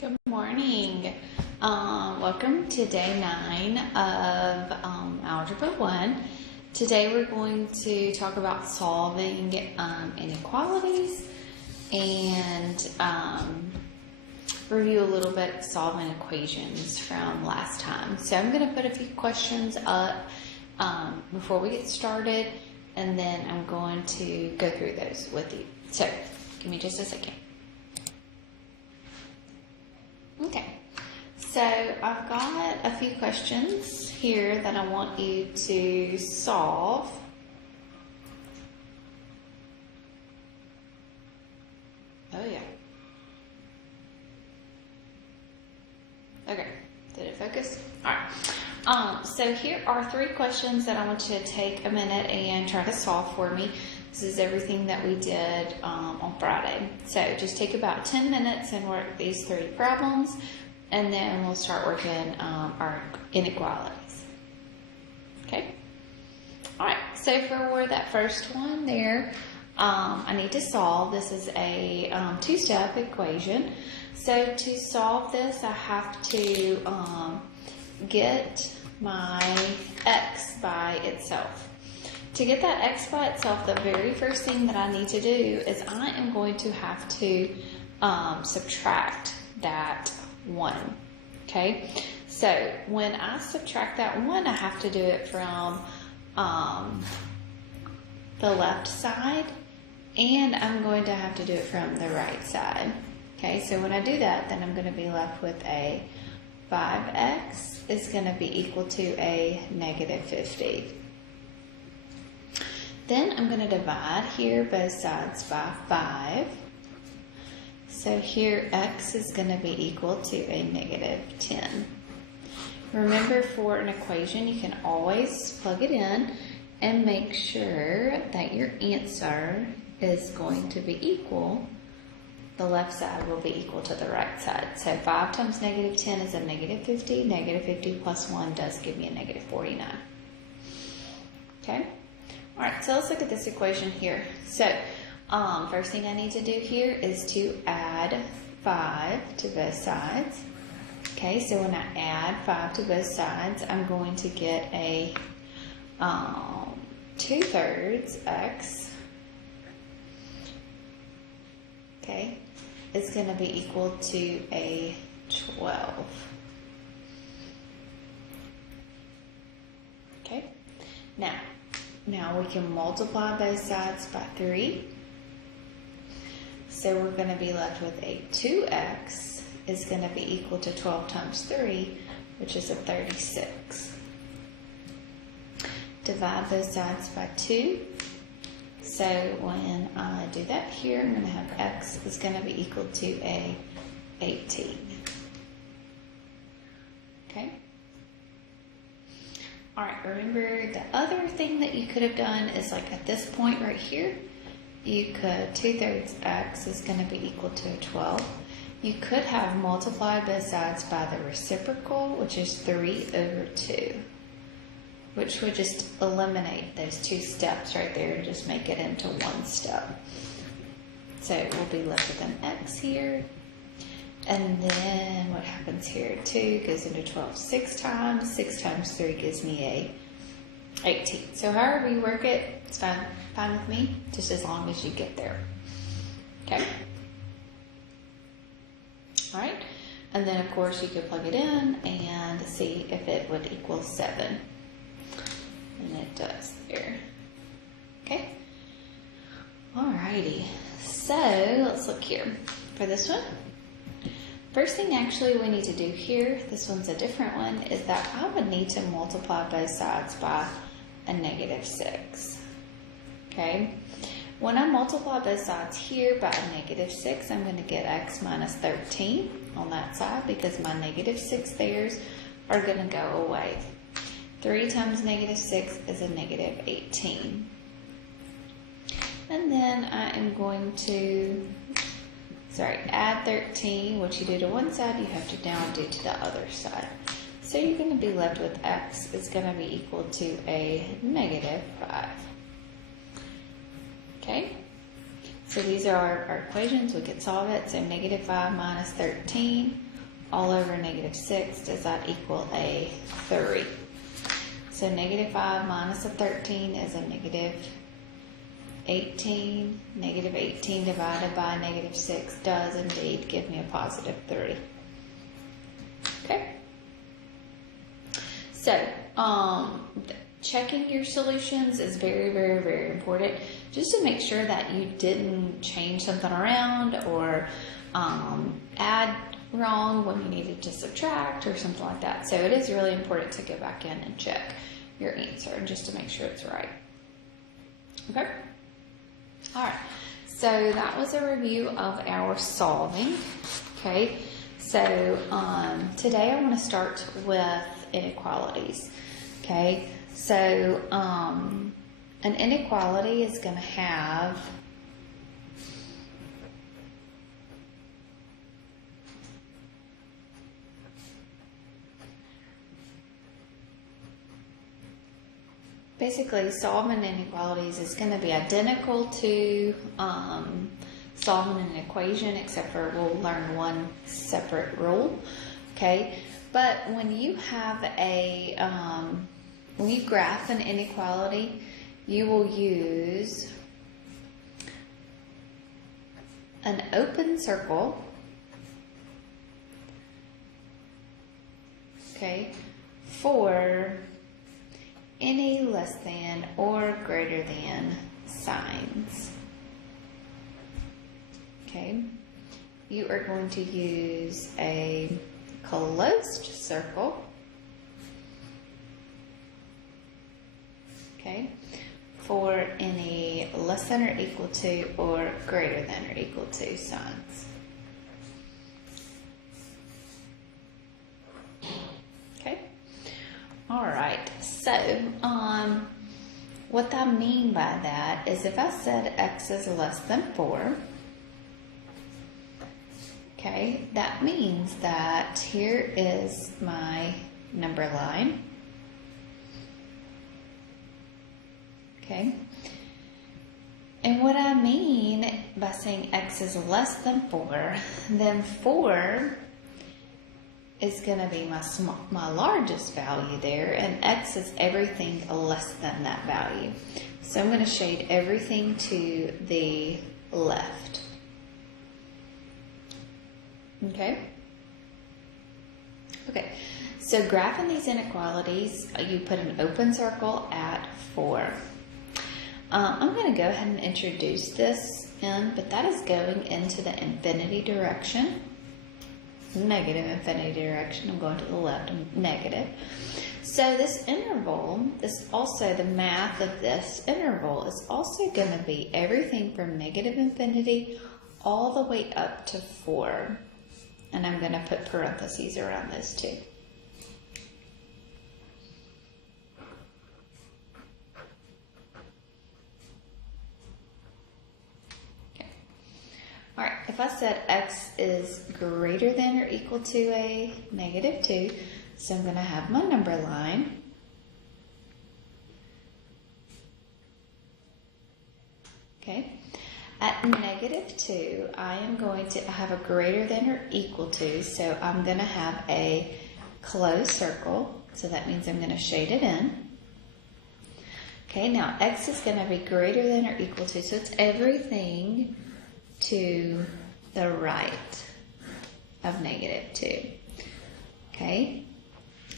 Good morning. Welcome to day 9 of Algebra 1. Today we're going to talk about solving inequalities and review a little bit solving equations from last time. So I'm going to put a few questions up before we get started, and then I'm going to go through those with you. So give me just a second. Okay, so I've got a few questions here that I want you to solve. Oh yeah. Okay, did it focus? All right. So here are 3 questions that I want you to take a minute and try to solve for me. This is everything that we did on Friday. So just take about 10 minutes and work these 3 problems, and then we'll start working our inequalities. Okay? All right, so for that first one there, I need to solve. This is a 2-step equation. So to solve this, I have to get my x by itself. To get that x by itself, the very first thing that I need to do is I am going to have to subtract that 1. Okay? So when I subtract that 1, I have to do it from the left side, and I'm going to have to do it from the right side. Okay, so when I do that, then I'm going to be left with a 5x is going to be equal to a negative 50. Then I'm going to divide here both sides by 5. So here x is going to be equal to a negative 10. Remember, for an equation, you can always plug it in and make sure that your answer is going to be equal. The left side will be equal to the right side. So 5 times negative 10 is a negative 50. Negative 50 plus 1 does give me a negative 49. Okay? All right, so let's look at this equation here. So first thing I need to do here is to add 5 to both sides. Okay, so when I add 5 to both sides, I'm going to get a 2/3 x. Okay, it's going to be equal to a 12. Okay, now we can multiply both sides by 3. So we're going to be left with a 2x is going to be equal to 12 times 3, which is a 36. Divide both sides by 2. So when I do that here, I'm going to have x is going to be equal to a 18. Okay? Alright, remember the other thing that you could have done is, like, at this point right here, you could 2/3 x is going to be equal to a 12. You could have multiplied both sides by the reciprocal, which is 3/2. Which would just eliminate those 2 steps right there and just make it into 1 step. So we'll be left with an x here. And then what happens here? 2 goes into 12 6 times. 6 times 3 gives me a 18. So however you work it, it's fine with me, just as long as you get there. Okay? All right. And then, of course, you could plug it in and see if it would equal 7. And it does there. Okay? Alrighty. So let's look here for this one. First thing actually we need to do here, this one's a different one, is that I would need to multiply both sides by a negative 6. Okay? When I multiply both sides here by a negative 6, I'm going to get x minus 13 on that side because my negative 6 there's are going to go away. 3 times negative 6 is a negative 18. And then I am going to, add 13. What you do to one side, you have to now do to the other side. So you're going to be left with x is going to be equal to a negative 5. Okay? So these are our equations. We can solve it. So negative 5 minus 13 all over negative 6, does that equal a 3? So negative 5 minus a 13 is a negative 18. Negative 18 divided by negative 6 does indeed give me a positive 3. Okay? So, checking your solutions is very, very, very important, just to make sure that you didn't change something around or add wrong when you needed to subtract or something like that. So it is really important to go back in and check your answer just to make sure it's right. Okay? All right. So that was a review of our solving. Okay? So today I want to start with inequalities. Okay? So an inequality is going to have basically solving inequalities is going to be identical to solving an equation, except for we'll learn one separate rule. Okay? But when you have a when you graph an inequality, you will use an open circle, okay, for any less than or greater than signs. Okay, you are going to use a closed circle, okay, for any less than or equal to or greater than or equal to signs. Okay, all right. So, what I mean by that is if I said x is less than 4, okay, that means that here is my number line. Okay, and what I mean by saying x is less than 4, then 4 is going to be my largest value there, and x is everything less than that value. So I'm going to shade everything to the left. Okay? Okay, so graphing these inequalities, you put an open circle at 4. I'm going to go ahead and introduce this in, but that is going into the infinity direction. Negative infinity direction. I'm going to the left, I'm negative. So this interval is also, the math of this interval is also going to be everything from negative infinity all the way up to 4. And I'm going to put parentheses around those two. All right, if I said x is greater than or equal to a negative 2, so I'm going to have my number line. Okay, at negative 2, I am going to have a greater than or equal to, so I'm going to have a closed circle, so that means I'm going to shade it in. Okay, now x is going to be greater than or equal to, so it's everything to the right of negative 2. Okay,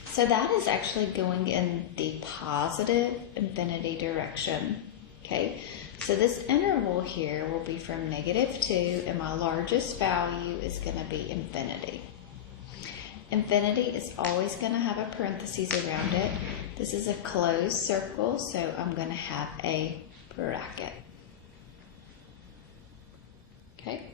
so that is actually going in the positive infinity direction. Okay, so this interval here will be from negative 2, and my largest value is going to be infinity. Infinity is always going to have a parentheses around it. This is a closed circle, so I'm going to have a bracket. Okay.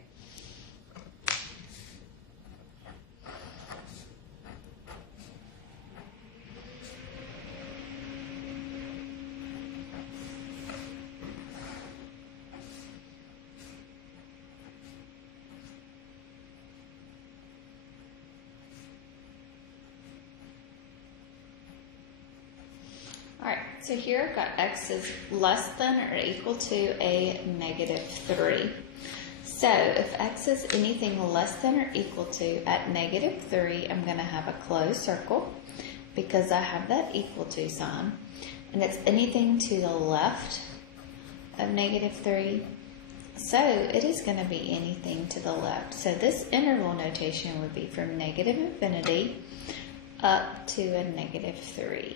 All right, so here I've got x is less than or equal to a negative 3. So if x is anything less than or equal to at -3, I'm going to have a closed circle because I have that equal to sign. And it's anything to the left of -3. So it is going to be anything to the left. So this interval notation would be from -infinity up to a -3.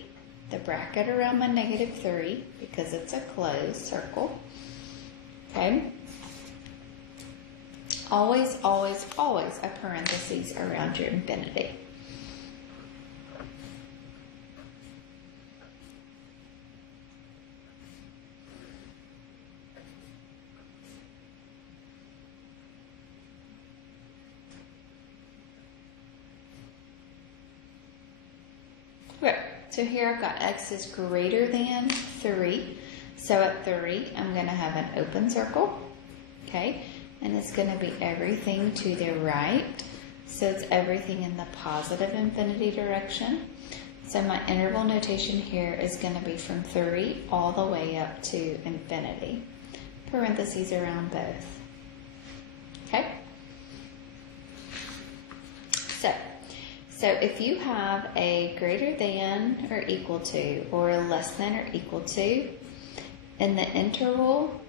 The bracket around my -3 because it's a closed circle. Okay. Always, always, always a parentheses around your infinity. Okay, so here I've got x is greater than 3. So at 3, I'm going to have an open circle. Okay. And it's going to be everything to the right. So it's everything in the positive infinity direction. So my interval notation here is going to be from 3 all the way up to infinity. Parentheses around both. Okay? So if you have a greater than or equal to or a less than or equal to in the interval,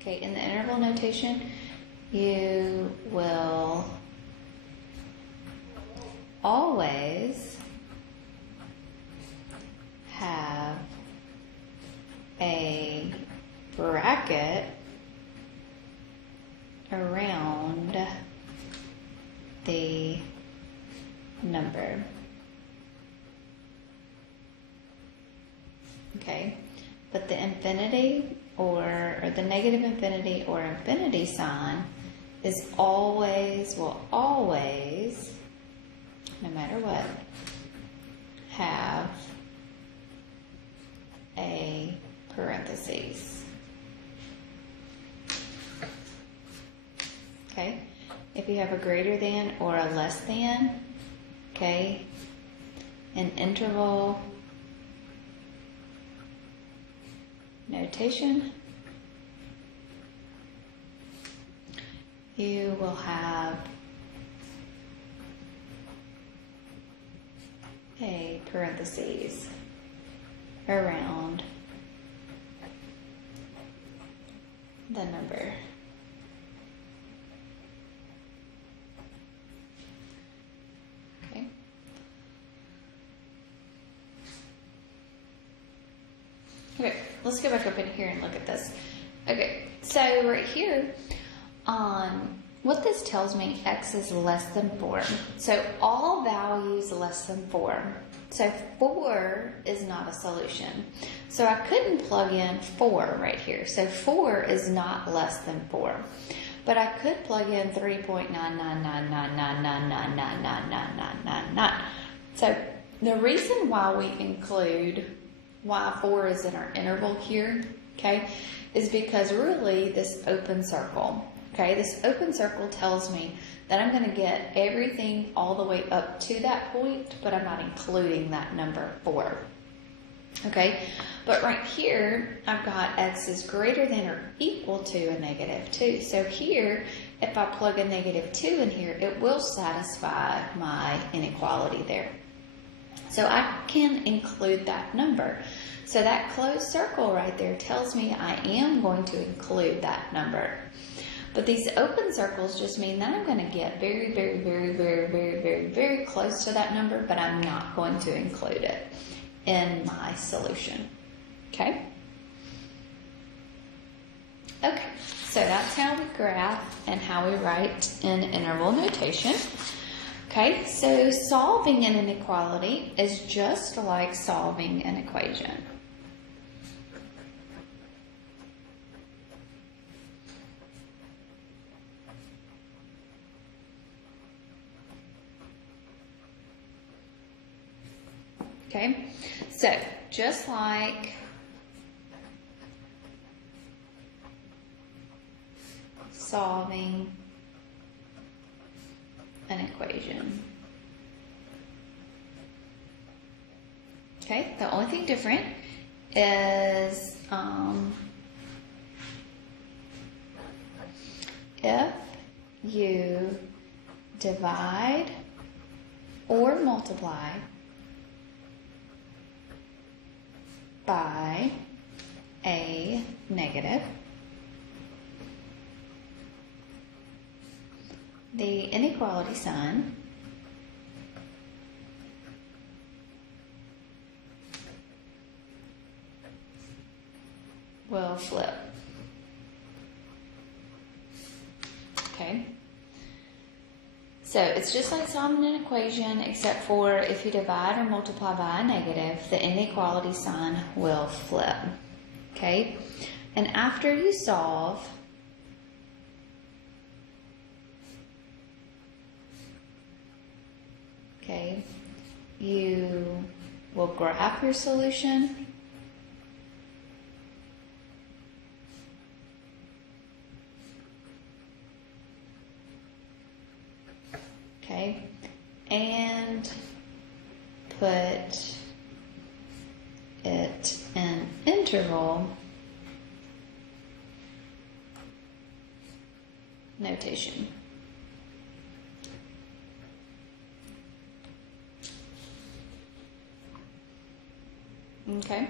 okay, in the interval notation, you will always have a bracket around the number. Okay, but the infinity or the negative infinity or infinity sign is always, will always, no matter what, have a parentheses. Okay, if you have a greater than or a less than, okay, an interval notation, you will have a parentheses around the number. Okay. Okay, let's go back up in here and look at this. Okay, so right here, what this tells me, x is less than 4. So all values less than 4. So 4 is not a solution. So I couldn't plug in 4 right here. So 4 is not less than 4. But I could plug in 3.9999999999999. So the reason why we include why 4 is in our interval here, okay, is because really this open circle, okay, this open circle tells me that I'm going to get everything all the way up to that point, but I'm not including that number 4. Okay, but right here, I've got x is greater than or equal to a -2. So here, if I plug a -2 in here, it will satisfy my inequality there. So I can include that number. So that closed circle right there tells me I am going to include that number. But these open circles just mean that I'm going to get very, very, very, very, very, very, very close to that number, but I'm not going to include it in my solution. Okay? Okay, so that's how we graph and how we write in interval notation. Okay, so solving an inequality is just like solving an equation. Okay, so just like solving an equation. Okay, the only thing different is if you divide or multiply by a negative, the inequality sign will flip. Okay. So it's just like solving an equation, except for if you divide or multiply by a negative, the inequality sign will flip. Okay? And after you solve, okay, you will graph your solution. Okay, and put it in interval notation. Okay.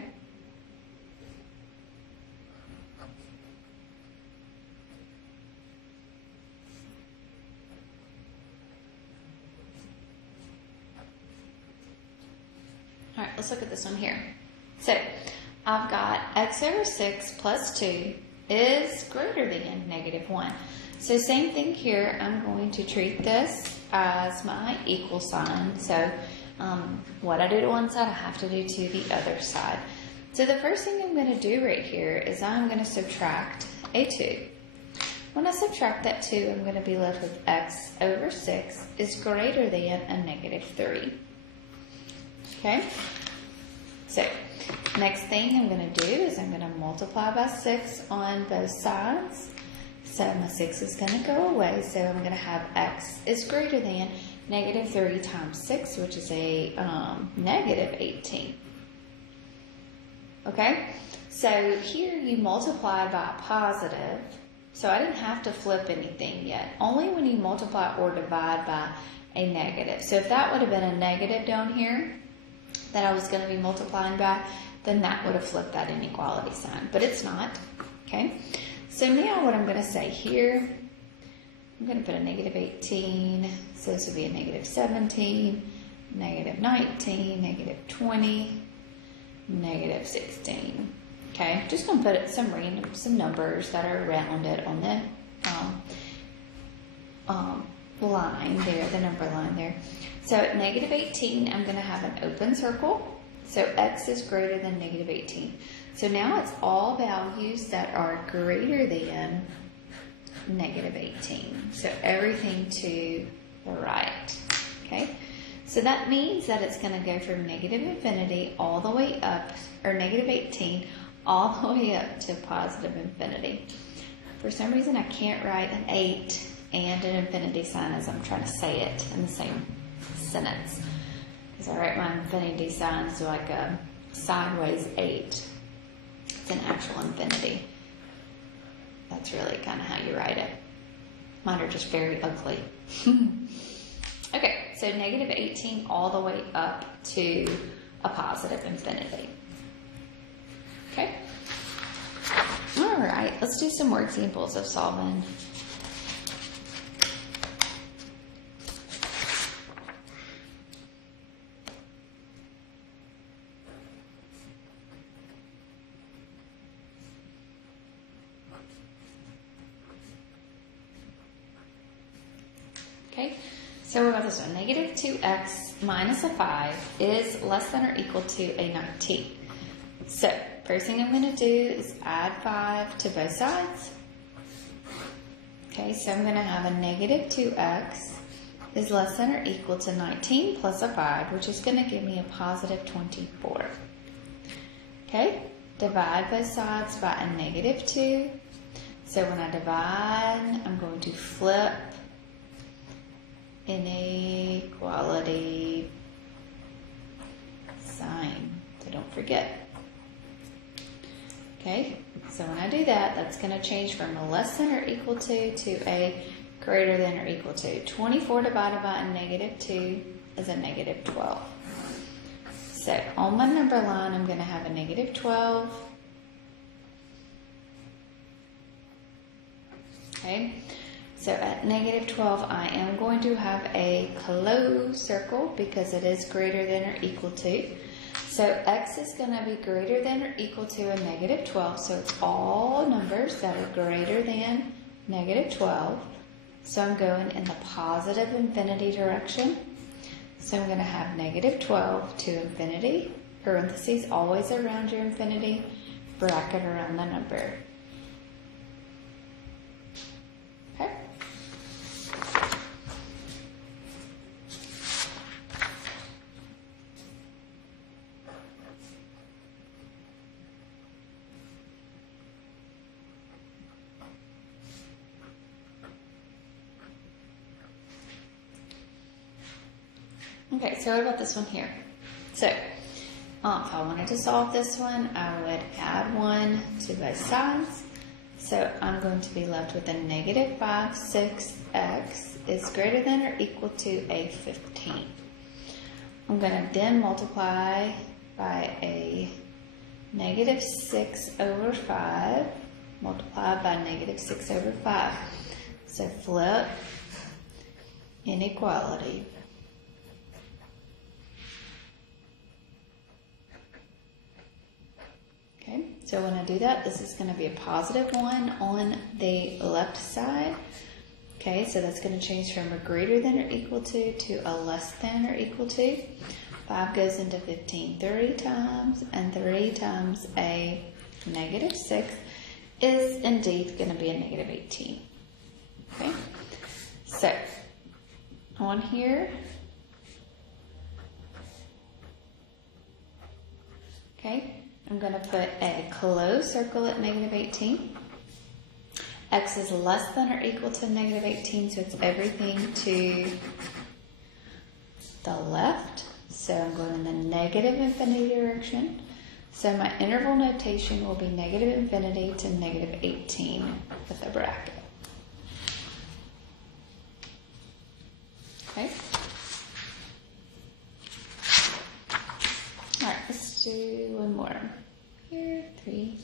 All right, let's look at this one here. So, I've got x over 6 plus 2 is greater than negative 1. So, same thing here. I'm going to treat this as my equal sign. So, what I do to one side, I have to do to the other side. So, the first thing I'm going to do right here is I'm going to subtract a 2. When I subtract that 2, I'm going to be left with x over 6 is greater than a negative 3. Okay, so next thing I'm going to do is I'm going to multiply by 6 on both sides. So my 6 is going to go away. So I'm going to have x is greater than negative 3 times 6, which is a negative 18. Okay, so here you multiply by a positive. So I didn't have to flip anything yet. Only when you multiply or divide by a negative. So if that would have been a negative down here, that I was going to be multiplying by, then that would have flipped that inequality sign. But it's not. Okay? So now what I'm going to say here, I'm going to put a negative 18. So this would be a negative 17, negative 19, negative 20, negative 16. Okay? Just going to put some numbers that are rounded on the line there, the number line there. So at negative 18, I'm going to have an open circle. So x is greater than negative 18. So now it's all values that are greater than negative 18. So everything to the right. Okay? So that means that it's going to go from negative infinity all the way up, or negative 18, all the way up to positive infinity. For some reason, I can't write an 8 and an infinity sign as I'm trying to say it in the same sentence. Because I write my infinity sign as like a sideways 8. It's an actual infinity. That's really kind of how you write it. Mine are just very ugly. Okay, so negative 18 all the way up to a positive infinity. Okay? All right, let's do some more examples of solving. Okay, so what about this one? Negative 2x minus a 5 is less than or equal to a 19. So, first thing I'm going to do is add 5 to both sides. Okay, so I'm going to have a negative 2x is less than or equal to 19 plus a 5, which is going to give me a positive 24. Okay, divide both sides by a negative 2. So when I divide, I'm going to flip inequality sign. so don't forget. Okay, so when I do that, that's going to change from a less than or equal to a greater than or equal to. 24 divided by a negative 2 is a negative 12. So on my number line, I'm going to have a negative 12. Okay, so at negative 12, I am going to have a closed circle because it is greater than or equal to. So x is going to be greater than or equal to a negative 12. So it's all numbers that are greater than negative 12. So I'm going in the positive infinity direction. So I'm going to have negative 12 to infinity, parentheses always around your infinity, bracket around the number. Okay. Okay, so what about this one here? So, if I wanted to solve this one, I would add 1 to both sides. So I'm going to be left with a negative 5, 6x is greater than or equal to a 15. I'm going to then multiply by a negative 6 over 5, multiplied by negative 6 over 5. So flip inequality. Okay, so when I do that, this is going to be a positive 1 on the left side. Okay, so that's going to change from a greater than or equal to a less than or equal to. 5 goes into 15 3 times, and 3 times a negative 6 is indeed going to be a negative 18. Okay, so on here, okay, I'm going to put a closed circle at negative 18. X is less than or equal to negative 18, so it's everything to the left. So I'm going in the negative infinity direction. So my interval notation will be negative infinity to negative 18 with a bracket. Okay. All right, let's do one more. Here, 3.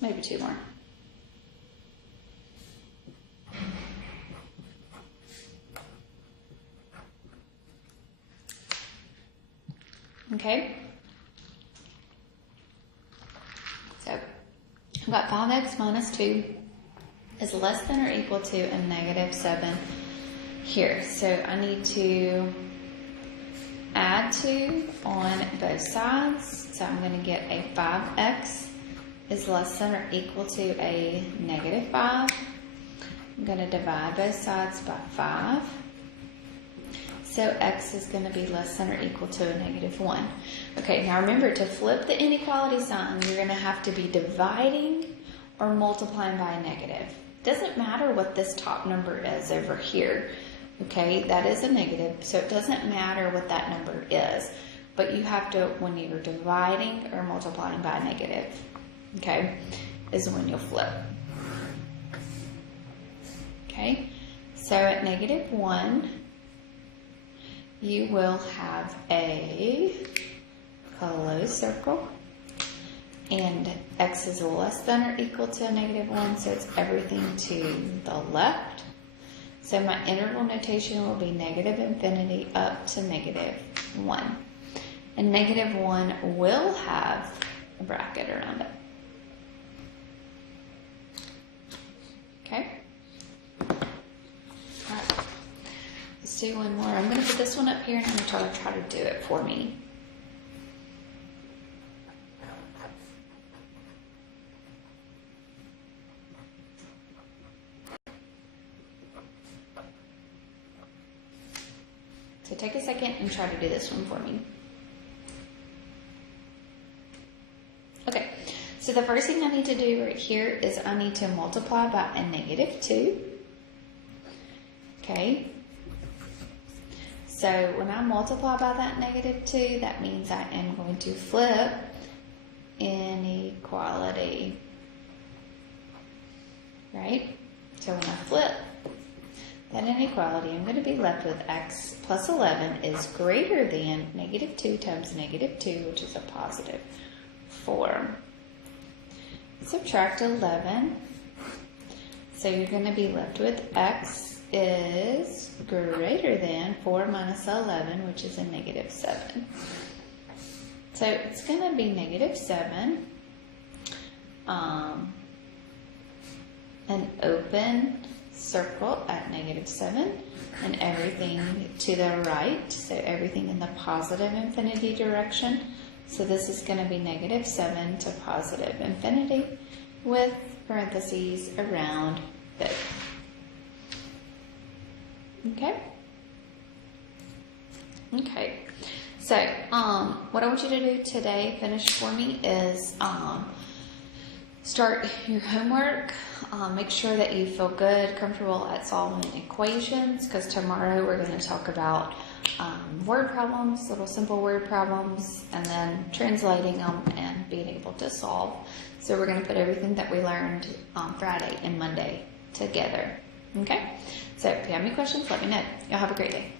Maybe 2 more. Okay. So I've got 5x minus 2 is less than or equal to a negative 7 here. So I need to add 2 on both sides. So I'm going to get a 5x is less than or equal to a negative 5. I'm going to divide both sides by 5. So x is going to be less than or equal to a negative 1. Okay, now remember, to flip the inequality sign, you're going to have to be dividing or multiplying by a negative. Doesn't matter what this top number is over here. Okay, that is a negative, so it doesn't matter what that number is. But you have to, when you're dividing or multiplying by a negative, okay, is when you'll flip. Okay, so at negative 1, you will have a closed circle, and x is less than or equal to a negative 1, so it's everything to the left. So my interval notation will be negative infinity up to negative 1. And negative 1 will have a bracket around it. Okay? Alright. Let's do one more. I'm going to put this one up here and I'm going to try to do it for me. So take a second and try to do this one for me. Okay, so the first thing I need to do right here is I need to multiply by a negative 2. Okay, So when I multiply by that negative 2, that means I am going to flip inequality. Right? So when I flip that inequality, I'm going to be left with x plus 11 is greater than negative 2 times negative 2, which is a positive 4. Subtract 11. So you're going to be left with x is greater than 4 minus 11, which is a negative 7. So it's going to be negative 7. An open circle at negative 7, and everything to the right, so everything in the positive infinity direction. So this is going to be negative 7 to positive infinity with parentheses around both. Okay? Okay. So, what I want you to do today, finish for me, is start your homework. Make sure that you feel good, comfortable at solving equations, because tomorrow we're going to talk about word problems, little simple word problems, and then translating them and being able to solve. So we're going to put everything that we learned on Friday and Monday together. Okay? So if you have any questions, let me know. Y'all have a great day.